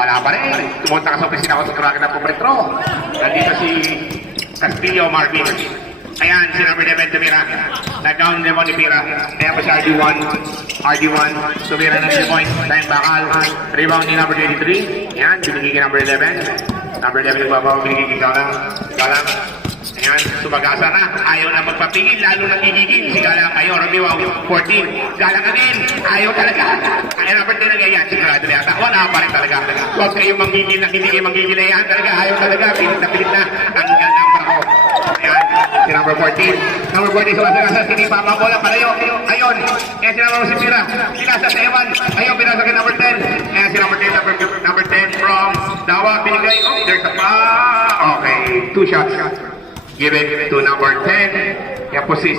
Wala pa rin. Tumunta ka sa opisina ko sa Kraken na pumitro. Nandito si Castillo Marvin. Ayan, si number 11 tumira. Nag-down naman ni Pira. Ayan pa si RD1. RD1, tumira na 3 points. Time bakal. Rebound ni number 23. Ayan, binigigin number 11. Number 11 nagbabaw, binigigin Galang. Galang. Ayan, sumagasa na. Ayaw na magpapigil, lalo na gigigil. Si Galang kayo, Ramiwaw, 14. Galang again. Ayaw talaga. Ayan, number 10 na ganyan. Sigurado na yata. Wala pa rin talaga. Huwag kayo manggigil na hindi kayo manggigil na yan. Talaga, ayaw talaga. Pilit na. Ang gandang brako. Ayan, si number 14. Number 14, sumasagasa. Sinipapa bola. Palayo. Ayun. Ayan, si number 6 Pira. Sinasa sa Evan. Ayun, pinasa kay number 10. Ayan, si number 10. Number 10 from Dawa. Binigay. Oh, there's a pa. Okay. 2 shots. Give it to number 10. Yan po si